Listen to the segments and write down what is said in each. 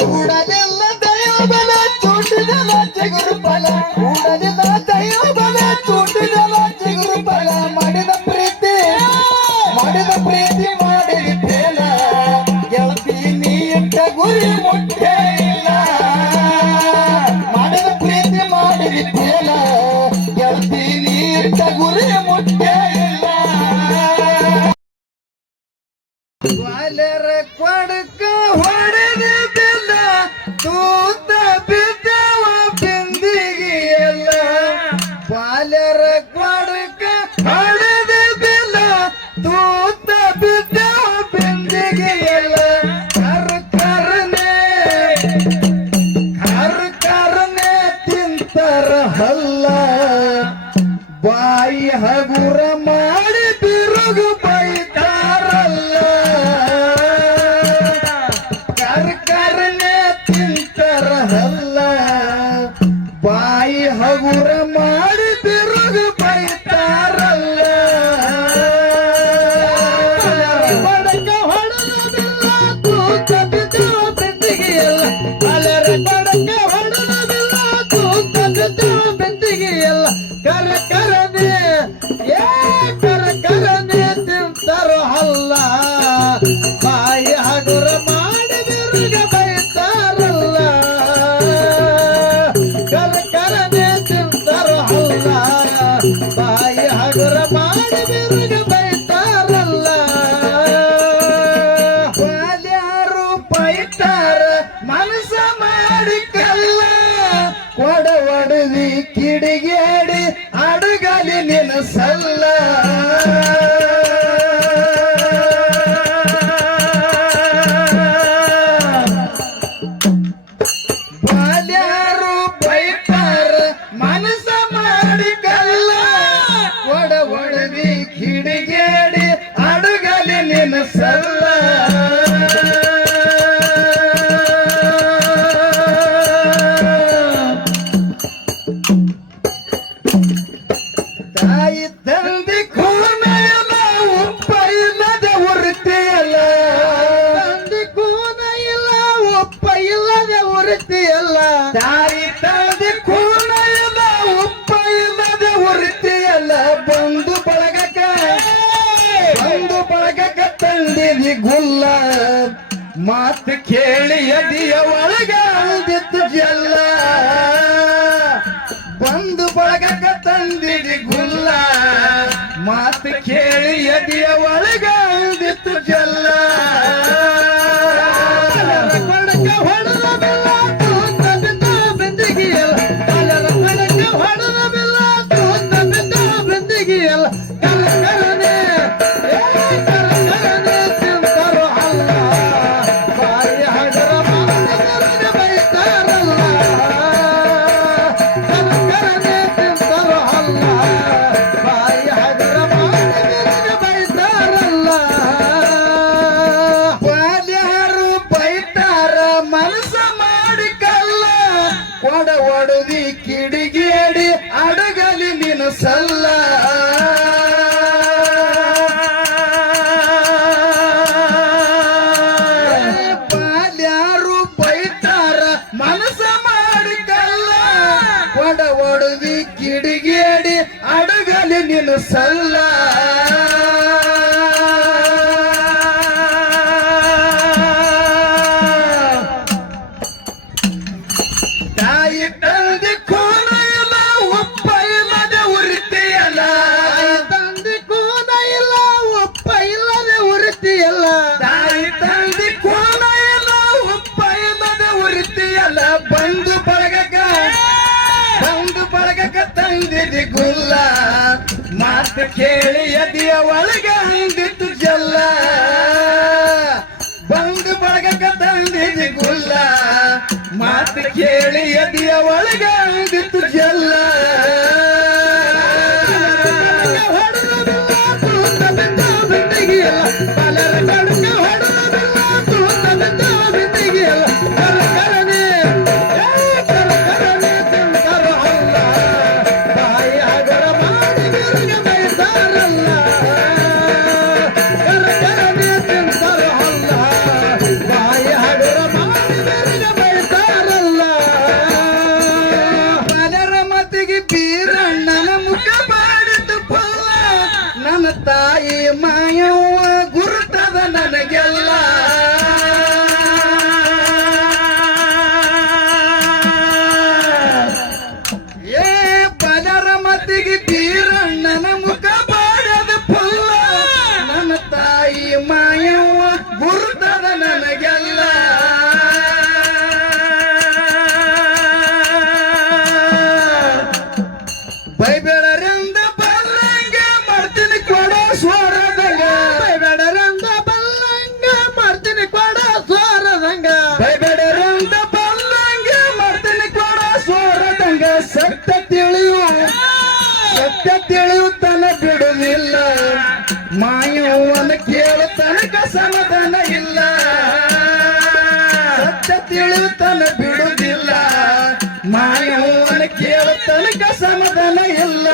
ಕೂಡಲಿಲ್ಲ ದೈವಬಲ ಚೂಟಿದಲ ಚಿಗುರು ಫಲ ಕೂಡಲಿಲ್ಲ ದೈವಬಲ ಚೂಟಿದಲ ಚಿಗುರು ಫಲ ಮಾಡಿದ ಪ್ರೀತಿ ಮಾಡಿದ ಫೇಲ ಗೆಳತಿ ನೀ ಇಟ್ಟ ಗುರಿ ಮುಟ್ಟೆ ಇಲ್ಲ ಮಾಡಿದ ಫೇಲ ಗೆಳತಿ ನೀ ಇಟ್ಟ ಗುರಿ ಮುಟ್ಟೆ ಇಲ್ಲ ವಾಲರ ಕೊಡಕ ಹೊಡೆದ ಬಿಲ್ಲ ತೂತ ಬಿದ್ದವ ಬಿಂದಿಗೆ ಎಲ್ಲ ವಾಲರ ಕೊಡಕ ಹೊಡೆದ ಬಿಲ್ಲ ತೂತ ಬಿದ್ದವ ಬಿಂದಿಗೆ ಎಲ್ಲ ಕರ್ಕರನೆ ತಿಂತರ ಹಲ್ಲ ಬಾಯಿ ಹಗುರ ಮಾಡಿ ಬಿರುಗು ಬೈತಾರಲ್ಲ ಕರ್ಕರನೆ ತಿಂತರ ಹಲ್ಲ ಬಾಯಿ ಹಗುರ ಮಾಡಿ ಬಿರುಗು ಬೈತಾರಲ್ಲ ಬಡಕ ಹೊಡೆದಿಲ್ಲ ತೂತ ಬಿದ್ದವ ಬೆಂದಿಗೆ ಎಲ್ಲ ಅಲರ ಬಡಕ ಹೊಡೆದಿಲ್ಲ ತೂತ ಬಿದ್ದವ ಬೆಂದಿಗೆ ಎಲ್ಲ ಕರಕರನೆ ತಿಂತಾರೋ ಹಲ್ಲ ಬಾಯಿ ಹಗುರ ಮಾಡಿ ಬಿರುಗ ಬೈತಾರಲ್ಲ ಕರಕರನೆ ತಿಂತಾರೋ ಹಲ್ಲ ಬಾಯಿ ಹಗುರ ಮಾಡಿ ಬಿರುಗ ಬೈತಾರಲ್ಲ ಬಾಲ್ಯಾರು ಬೈತಾರ ಮನಸ ಮಾಡಿ ಕಲ್ಲ ಒಡದಿ ಕಿಡಿಗೇಡಿ ಅಡುಗಲಿ ನಿನಸಲ್ಲ ಬಾಲ್ಯಾರು ಬೈತಾರ ಮನಸ ಮಾಡಿ ಕಲ್ಲ ಒಡದಿ ಕಿಡಿಗೇಡಿ ಅಡುಗಲಿ ನಿನಸಲ್ಲ ತಾಯಿ ತಂದೆ ಕೋನೆಯಲ್ಲ ಒಪ್ಪ ಇಲ್ಲದೆ ಉರಿತಿಯಲ್ಲ ತಂದೆ ಕೋನ ಇಲ್ಲ ಒಪ್ಪ ಇಲ್ಲದೆ ಉರಿತಿಯಲ್ಲ ತಾಯಿ ತಂದೆ ಕೋನ ಇಲ್ಲ ಒಪ್ಪ ಇಲ್ಲದೆ ಉರಿತಿಯಲ್ಲ ಬಂದು ಬಳಗಕ್ಕ ತಂದಿದಿ ಗುಲ್ಲ ಮಾತು ಕೇಳಿ ಅದಿಯ ಒಳಗ ಅಂದಿತ್ತು ಜಲ್ಲ ಬಂದು ಬಳಗಕ್ಕ ತಂದಿದಿ ಗುಲ್ಲ ಮಾತು ಕೇಳಿ ಅದಿಯ ಒಳಗ ಅಂದಿತ್ತು ಜಲ್ಲ ಕೊಡಕ ಹೊಡೆದ ಬೆಲ್ಲ ತೂತ ಬಿದ್ದ ಬೆಂದಿಗೆಯಲ್ಲ ಕಲರ ಕೊಡಕ ಹೊಡೆದ ಬೆಲ್ಲ ತೂತ ಬಿದ್ದ ಬೆಂದಿಗೆಯಲ್ಲ ಕರಕರನೆ ತಿಂತಾರೋ ಅಲ್ಲ ಬಾಯಿ ಹಗರ ಮಾಡಿ ಬೈತಾರಲ್ಲ ಕರಕರನೆ ತಿಂತಾರೋ ಅಲ್ಲ ಬಾಯಿ ಹಗರ ಮಾಡಿ ಬೈತಾರಲ್ಲ ಬಾಲ್ಯಾರು ಬೈತಾರ ಮನಸ ಮಾಡಿ ಕಲ್ಲ ಒಡದಿ ಕಿಡಿಗೇಡಿ ಅಡಗಲಿ ನಿನಸಲ್ಲ ಬಾಲ್ಯಾರು ಬೈತಾರ ಮನಸ ಮಾಡಿ ಕಲ್ಲ ಒಡದಿ ಕಿಡಿಗೇಡಿ ಅಡಗಲಿ ನಿನಸಲ್ಲ ತಾಯಿ ತಂದೆ ಕೋನ ಇಲ್ಲ ಒಪ್ಪ ಇಲ್ಲದೆ ಉರಿತಿಯಲ್ಲ ತಂದೆ ಕೋನ ಇಲ್ಲ ಒಪ್ಪ ಇಲ್ಲದೆ ಉರಿತಿಯಲ್ಲ ತಾಯಿ ತಂದೆ ಕೋನ ಇಲ್ಲ ಒಪ್ಪ ಇಲ್ಲದೆ ಉರಿತಿಯಲ್ಲ ಬಂದು ಬಳಗಕ್ಕ ತಂದಿದಿ ಗುಲ್ಲ ಮಾತು ಕೇಳಿ ಅದಿಯ ಒಳಗ ಅಂದಿತ್ತು ಜಲ್ಲ ಬಂದು ಬಳಗಕ್ಕ ತಂದಿದಿ ಗುಲ್ಲ ಮಾತು ಕೇಳಿ ಅದಿಯ ಒಳಗ ಅಂದಿತ್ತು ಜಲ್ಲ ಹೊಡೆದ ತೂತ ಬಿದ್ದ ಬೆಂದಿಗೆಯಲ್ಲ ಬಲರ ಕಡಕ ಹೊಡೆದ ತೂತ ಬಿದ್ದ ಬೆಂದಿಗೆಯಲ್ಲ ಕರಕರನೆ ತಿಂತಾರೋ ಅಲ್ಲ ಬಾಯಿ ಹಗರ ಮಾಡಿ ಬಿರುಗ ಬೈತಾರಲ್ಲ ಕರಕರನೆ ತಿಂತಾರೋ ಅಲ್ಲ ಬಾಯಿ ಹಗರ ಮಾಡಿ ಬಿರುಗ ಕೇಳುತ್ತಾನ ಬಿಡುವುದಿಲ್ಲ ಮಾಯವನ ಕೇಳುತ್ತನಕ ಸಮಾಧಾನ ಇಲ್ಲ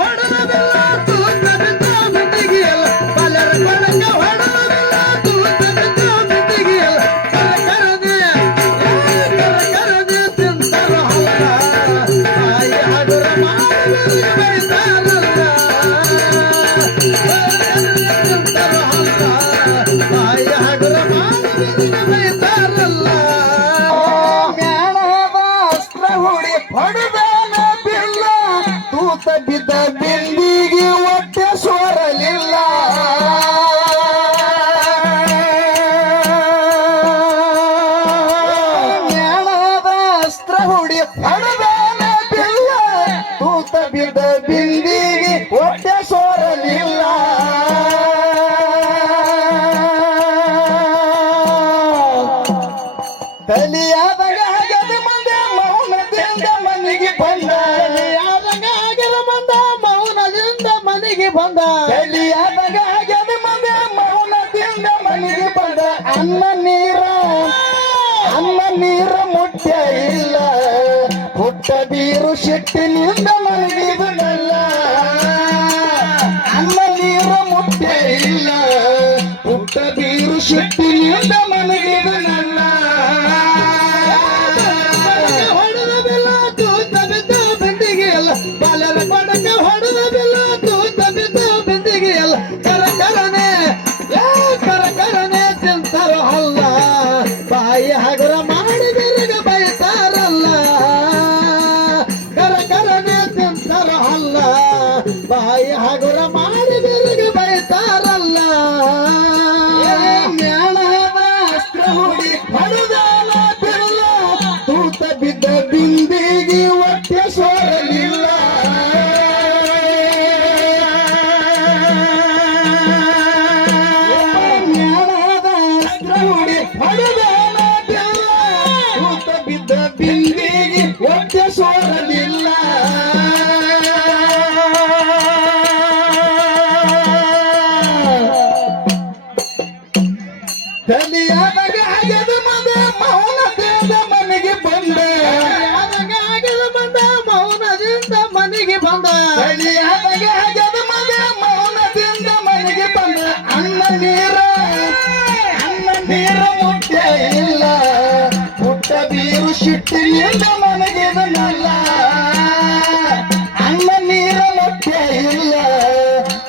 ಹೊಡೆದಲ್ಲ ತೂತ ಬಿದ್ದ ಬೆಂದಿಗೆಯಲ್ಲ ಬಲರ ಕೊಡಕ ಹೊಡೆದಲ್ಲ ತೂತ ಬಿದ್ದ ಬೆಂದಿಗೆಯಲ್ಲ ಕರಕರದೆ ತಿಂತಾರ ಹೌದ ತಾಯಿ ಹಗುರ ಮಾಡಿ ಬೈತಾರಲ್ಲ ತಿಂತಾರ ಹೌದ ತಾಯಿ ಹಗುರ ಮಾಡಿ ಬೈತಾರಲ್ಲ ಮ್ಯಾಣದ ಅಸ್ತ್ರ ಹುಡಿ ಹೊಡೆದಾನ ಬಿಲ್ಲ ತೂತ ಬಿದ್ದ ಬಿಂದಿಗೆ ಹೊಟ್ಟೆ ಸೋರಲಿಲ್ಲ ಮ್ಯಾಣದ ಅಸ್ತ್ರ ಹುಡಿ ಹೊಡೆದಾನ ಬಿಲ್ಲ ತೂತ ಬಿದ್ದ ಬಿಂದಿಗೆ ಹೊಟ್ಟೆ ಸೋರಲಿಲ್ಲ ತಲಿಯಾದಾಗ ಆಗದ ಮಂದ ಮೌನದಿಂದ ಮನೆಗೆ ಬಂದ ತಲಿಯಾದಾಗ ಆಗದ ಮಂದ ಮೌನದಿಂದ ಮನೆಗೆ ಬಂದ ತಲಿಯಾದಾಗ ಆಗದ ಮಂದ ಮೌನದಿಂದ ಮನೆಗೆ ಬಂದ ಅನ್ನ ನೀರ ಮುಟ್ಟ ಇಲ್ಲ ಪುಟ್ಟ ಬೀರು ಶೆಟ್ಟಿನಿಂದ ಮನೆಗಿದನಲ್ಲ ಅನ್ನ ನೀರ ಮುಟ್ಟ ಇಲ್ಲ ಪುಟ್ಟ ಬೀರು ಶೆಟ್ಟಿನಿಂದ ಮನೆಗಿದನಲ್ಲ ಹೊಡೆದ ಬೆಲ್ಲ ತೂತ ಬಿದ್ದ ಬೆಂದಿಗೆಯಲ್ಲ ಬಾಲರ ಕೊಡಕ ಹೊಡೆದ ಬೆಲ್ಲ ತೂತ ಬಿದ್ದ ಬೆಂದಿಗೆಯಲ್ಲ ಕರಕರನೆ ತಿಂತಾರ ಅಲ್ಲ ಬಾಯಿ ಹಗುರ ಮಾಡಿ ಬೆರಗ ಬೈತಾರಲ್ಲ ಕರಕರನೆ ತಿಂತಾರ ಅಲ್ಲ ಬಾಯಿ ಹಗುರ ಮಾಡಿ ಬೆರಗ ಬೈತಾರಲ್ಲ ಜ್ಞಾನದ ಅಸ್ತ್ರ ಹುಡಿ ಹೊಡೆದಾಲ ಬಿಲ್ಲ ತೂತ ಬಿದ್ದ ಬಿಂದಿಗೆ ಹೊಟ್ಟೆ ಸೋರಲಿಲ್ಲ ಜ್ಞಾನದ ಅಸ್ತ್ರ ಹುಡಿ ಹೊಡೆದಾಲ ಬಿಲ್ಲ ತೂತ ಬಿದ್ದ ಬಿಂದಿಗೆ ಹೊಟ್ಟೆ ಸೋರಲಿಲ್ಲ ತಲಿಯಾದಾಗ ಆಗದ ಮಂದ ಮೌನದಿಂದ ಮನೆಗೆ ಬಂದ ಆಗದ ಮಂದ ಮೌನದಿಂದ ಮನೆಗೆ ಬಂದ ತಲಿಯಾದಾಗ ಆಗದ ಮಂದ ಮೌನದಿಂದ ಮನೆಗೆ ಬಂದ ಅನ್ನ ನೀರ ಮುಟ್ಟೆ ಇಲ್ಲ ಪುಟ್ಟ ಬೀರು ಶಿಟ್ಟಿನಿಂದ ಮನೆಗೆದನಲ್ಲ ಅನ್ನ ನೀರ ಮುಟ್ಟೆ ಇಲ್ಲ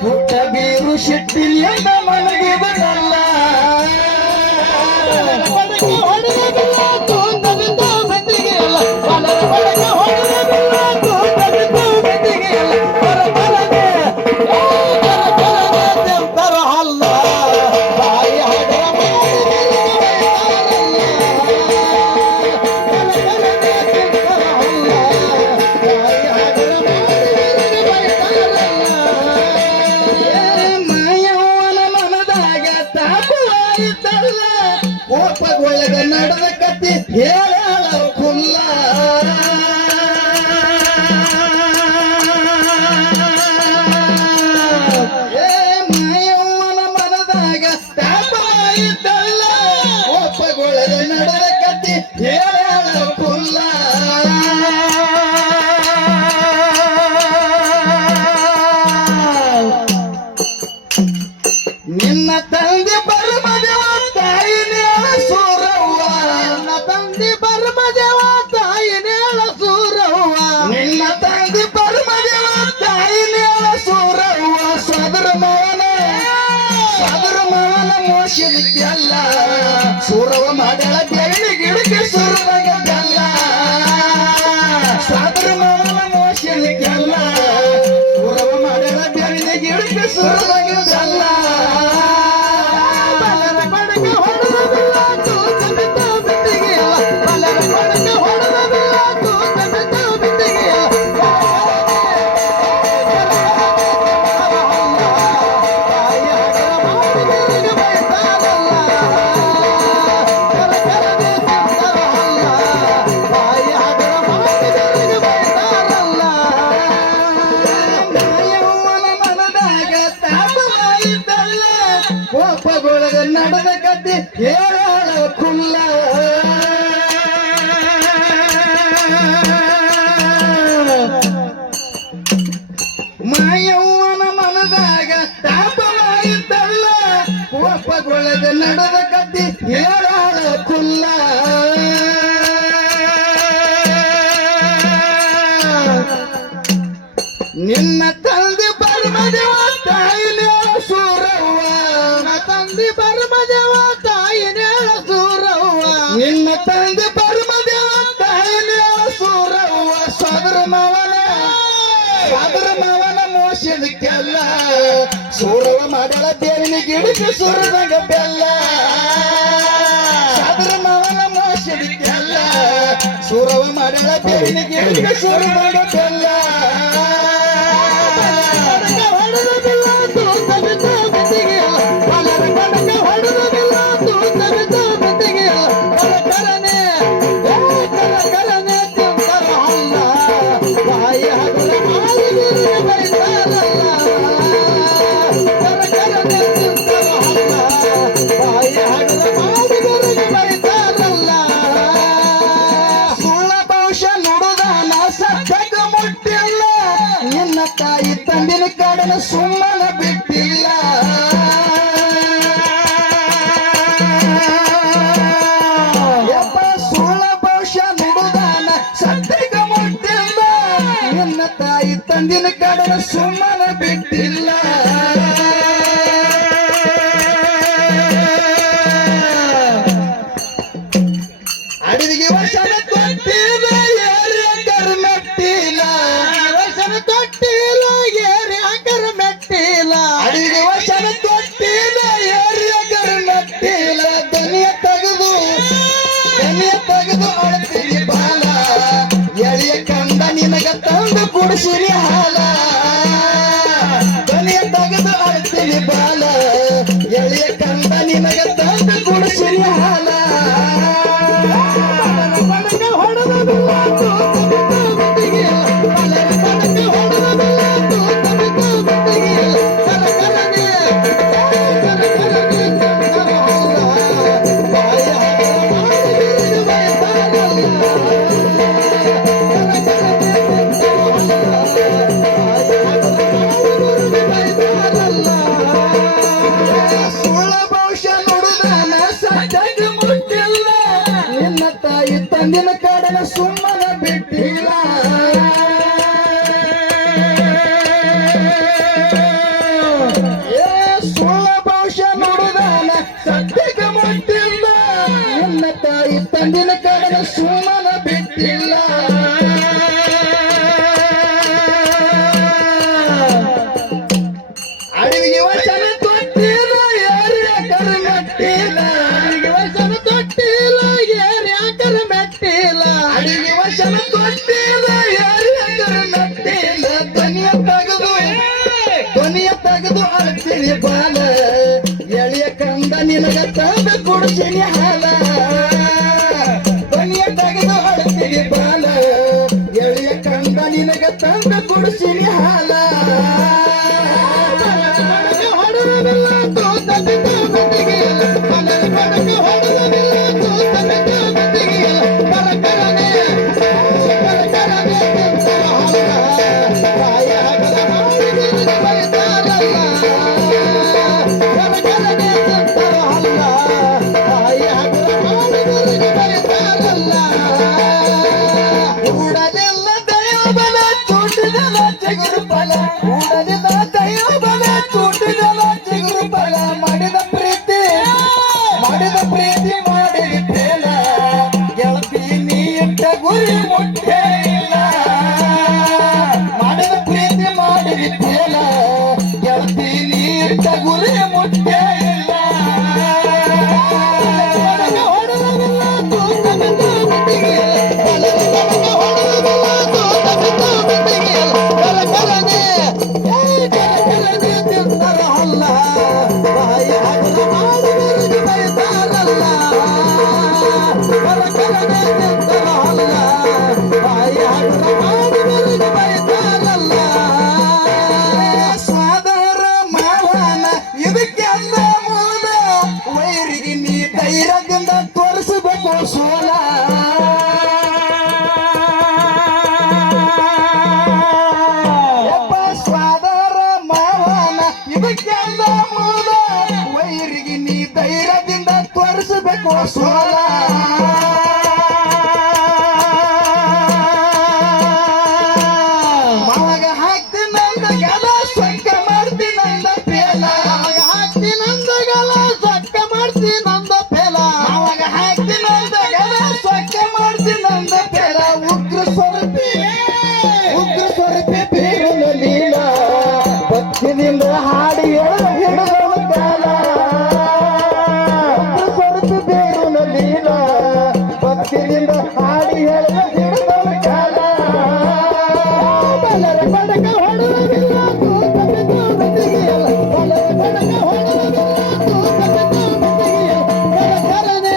ಪುಟ್ಟ ಬೀರು ಶಿಟ್ಟಿನಿಂದ ಮನೆಗೆದನಲ್ಲ ಹೊಡೆದಿಲ್ಲ ತೂತ ಬಿದ್ದ ಬೆಂದಿಗೆಯಲ್ಲ ಬಲರ ಕೊಡಕ ಹೊಡೆದಿಲ್ಲ ತೂತ ಬಿದ್ದ ಬೆಂದಿಗೆಯಲ್ಲ ಕರಕರನೆ ತಿಂತಾರ ಅಲ್ಲ ಬಾಯಿ ಹಗುರ ಮಾಡಿ ಕರಕರನೆ ತಿಂತಾರ ಅಲ್ಲ ಬಾಯಿ ಹಗುರ ಮಾಡಿ ಬೈತಾರಲ್ಲ ಮಾಯವನ ಮನದಾಗ ತಾಪವಾಯಿತಲ್ಲ ಕೋಪಗೊಳಗ ನಡೆದ ಕತ್ತಿ ಹೇಳ ಕುಲ್ಲ ಮಾಯವನ ಮನದಾಗ ತಾಪಾಯಿತಲ್ಲ ಕೋಪಗೊಳಗ ನಡೆದ ಕತ್ತಿ ಹೇಳ ಕುಲ್ಲ ನಿನ್ನ ತಂದೆ ಬರುಮದೇವ ತಾಯಿ ನೇಳ ಸೂರವ್ವ ನಿನ್ನ ತಂದೆ ಬರುಮದೇವ ತಾಯಿ ನೇಳ ಸೂರವ್ವ ನಿನ್ನ ತಂದೆ ಬರುಮದೇವ ತಾಯಿ ನೇಳ ಸೂರವ್ವ ಸದರ ಮವನ ಮೋಸಿದಲ್ಲ ಸೂರವ ಮಾಡಳ ಬೆಳ್ಳಿ ಗಿಡಕ್ಕೆ ಸುರವಾಗಲ್ಲ ಸದರ ಮವನ ಮೋಸಿದಲ್ಲ ಸೂರವ ಮಾಡಳ ಬೆಳ್ಳಿ ಗಿಡಕ್ಕೆ ಸುರವಾಗಲ್ಲ Allah ಕುಲ್ಲ ಮಾಯವ್ವನ ಮನದಾಗ ತಾಪವಾಯಿತಲ್ಲ ಕೋಪಗೊಳ್ಳದೆ ನಡೆದ ಕತ್ತಿ ಹೇಳಾಳ ಕುಲ್ಲ ನಿನ್ನ ತಂದೆ ಪರಮದೇವ ತಾಯಿನೇ ಸೂರವ್ವ ತಂದೆ ಪರಮದೇವ ತಾಯಿನೇ ಸೂರವ್ವ ನಿನ್ನ ತಂದೆ ಪರಮದೇವ ತಾಯಿನೇ ಸೂರವ್ವ ಸದರ ಮಾವನ ಮೋಸದಕ್ಕೆಲ್ಲ ಸೂರವ ಮಾಡಳ ಬೇವಿನ ಗಿಡಕ್ಕೆ ಸುರದಾಗ ಬೆಲ್ಲ ಸದರ ಮಾವನ ಮೋಸದಕ್ಕೆಲ್ಲ ಸೂರವ ಮಾಡಳ ಬೇವಿನ ಗಿಡಕ್ಕೆ ಸುರದಾಗ ಬೆಲ್ಲ ತಾಯಿ ತಂದಿನ ಕಾಡನ ಸುಮ್ಮನ ಬಿಟ್ಟಿಲ್ಲ ಯಪ್ಪ ಸುಳ್ಳ ಭವಿಷ್ಯ ನುಡುದಾನ ಸತ್ಯಗ ಮುಟ್ಟಿಲ್ಲ ನಿನ್ನ ತಾಯಿ ತಂದಿನ ಕಾಡನ ಸುಮ್ಮನ ಬಿಟ್ಟಿಲ್ಲ ಅಡಿಗೆ ವರ್ಷನ ತೊಟ್ಟಿಲ್ಲ ಏರಿಯ ಕರ್ಮೆಟ್ಟಿಲ್ಲ ವರ್ಷನ ತೊಟ್ಟಿಲ್ಲ ಏರಿಯ ಕರ್ಮೆಟ್ಟಿಲ್ಲ ಅಡಿಗೆ ವರ್ಷನ ತೊಟ್ಟಿಲ್ಲ ಏರಿಯ ಕರ್ಮೆಟ್ಟಿಲ್ಲ ದನಿಯ ತೆಗೆದು ಅಳ್ತೀನಿ ಬಾಲ ಎಳೆಯ ಕಂದ ನಿನಗ ತಂದು ಕುಡಿಸಿರಿ ಹಾಲ ದನಿಯ ತೆಗೆದು ಅಳ್ತೀನಿ ಬಾಲ ಎಳೆಯ ಕಂದ ನಿನಗ ತಂದು ಕುಡಿಸಿರಿ ಹಾಲ ತಂದಿನ ಕಾಡನ ಸುಮ್ಮನ ಬಿಟ್ಟಿಲ್ಲ ಸುಳ್ಳ ಭವಿಷ್ಯ ನುಡುದಾನ ಸತ್ಯಕ್ಕೆ ಮುಟ್ಟಿಲ್ಲ ನಿನ್ನ ತಾಯಿ ತಂದಿನ ಕಾಡನ ಸುಮ್ಮನ ಬಿಟ್ಟಿಲ್ಲ ಅಡಿಗೆ ವಚನ ತೊಟ್ಟಿಲ್ಲ ಯಾರ್ಯ ಕರ್ಮಟ್ಟಿಲ್ಲ ಅಡಿಗೆ ವಚನ ತೊಟ್ಟಿಲ್ಲ ಯಾರ್ಯ ಕರ್ಮಟ್ಟಿಲ್ಲ ಅಡಿಗೆ ವಚನ ತೊಟ್ಟಿಲ್ಲ ಯಾರ್ಯ ಕರ್ಮಟ್ಟಿಲ್ಲ ಧ್ವನಿಯ ತೆಗೆದು ಅಳ್ತೀನಿ ಬಾಲ ಎಳೆಯ ಕಂದ ನಿನಗ ತಂದ ಕುಡಿಸಿನಿ ಹಾಲ ಧ್ವನಿಯ ತೆಗೆದು ಅಳ್ತೀನಿ ಬಾಲ ಎಳೆಯ ಕಂದ ನಿನಗ ತಂದ ಕುಡಿಸಿನಿ ಹಾಲ ಕೂಡಲಿಲ್ಲ ದೈವಬಲ ಚೂಟಿದಲ ಚಿಗುರು ಫಲ ಕೂಡಲಿಲ್ಲ ದೈವಬಲ ಚೂಟಿದಲ ಚಿಗುರು ಫಲ ಮಾಡಿದ ಪ್ರೀತಿ ಮಾಡಿದ ಪ್ರೇಮ ಗೆಳತಿ ನೀ ಇಟ್ಟ ಗುರಿ ಮುಟ್ಟೆ ಇಲ್ಲ ಮಾಡಿದ ಪ್ರೀತಿ ಮಾಡಿದ ಪ್ರೇಮ ಗೆಳತಿ ನೀ ಇಟ್ಟ ಗುರಿ ಮುಟ್ಟೆ ಇಲ್ಲ Allah ತೋರಿಸಬೇಕು ಸೋಲ ಯಪ್ಪ ಸ್ವಾದರ ಮಾವನ ಇದಕ್ಕೆಲ್ಲ ಮೂಲ ವೈರಿಗೆ ನೀ ಧೈರ್ಯದಿಂದ ತೋರಿಸಬೇಕು ಸೋಲ ಮಾವಾಗ ಹಾಕ್ತೀನಂದ ಗಲ ಸೊಕ್ಕ ಮಾಡ್ತೀನಂದ ಪೇಲ ಮಾವಾಗ ಹಾಕ್ತೀನಂದ ಗಲ ಸೊಕ್ಕ ಮಾಡ್ತೀನಂದ ಪೇಲ ಮಾವಾಗ ಹಾಕ್ತೀನಂದ ಗಲ ಸೊಕ್ಕ ಮಾಡ್ತೀನಂದ ಪೇಲ ಉಗ್ರ ಸ್ವರೂಪಿ ಬೇರುನ ಲೀಲ ಭಕ್ತಿಯಿಂದ ಹಾಡಿ ಹಿಡಿದವ ಕಾಲ ಉಗ್ರ ಸ್ವರೂಪಿ ಬೇರುನ ಲೀಲ ಭಕ್ತಿಯಿಂದ ಹಾಡಿ ಹಿಡಿದವ ಕಾಲ ಬಲರ ಬಡಕ ಹೊಡುವುದಿಲ್ಲ ತೂಕವಿದ್ದು ಬದಿಗೆಯಲ್ಲ ಬಲರ ಬಡಕ ಹೊಡುವುದಿಲ್ಲ ತೂಕವಿದ್ದು ಬದಿಗೆಯಲ್ಲ ಕರಕರನೆ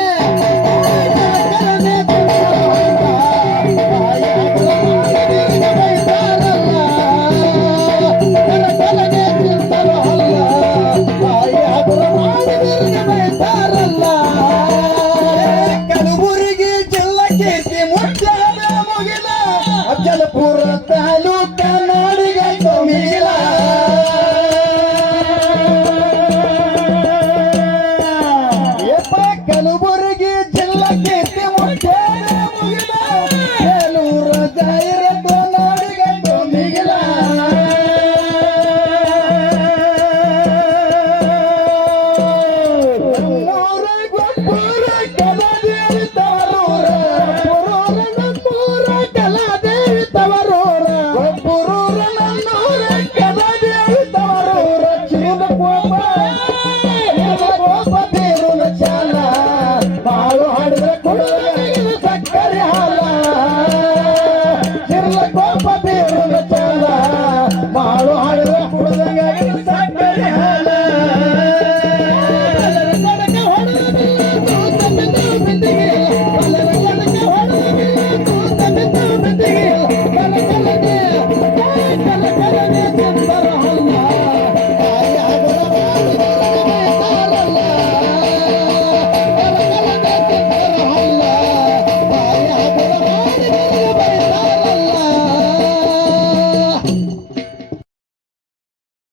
ಕಲಬುರಗಿ ಜಿಲ್ಲಾ ಕೀರ್ತಿ ಮುಚ್ಚದ ಮುಗಿಲ ಅಫಜಲಪುರ ತಾಲೂಕ ನಾಡಿಗೆ ಸೋಮಿಲ ಯಪ್ಪ ಕಲಬುರಗಿ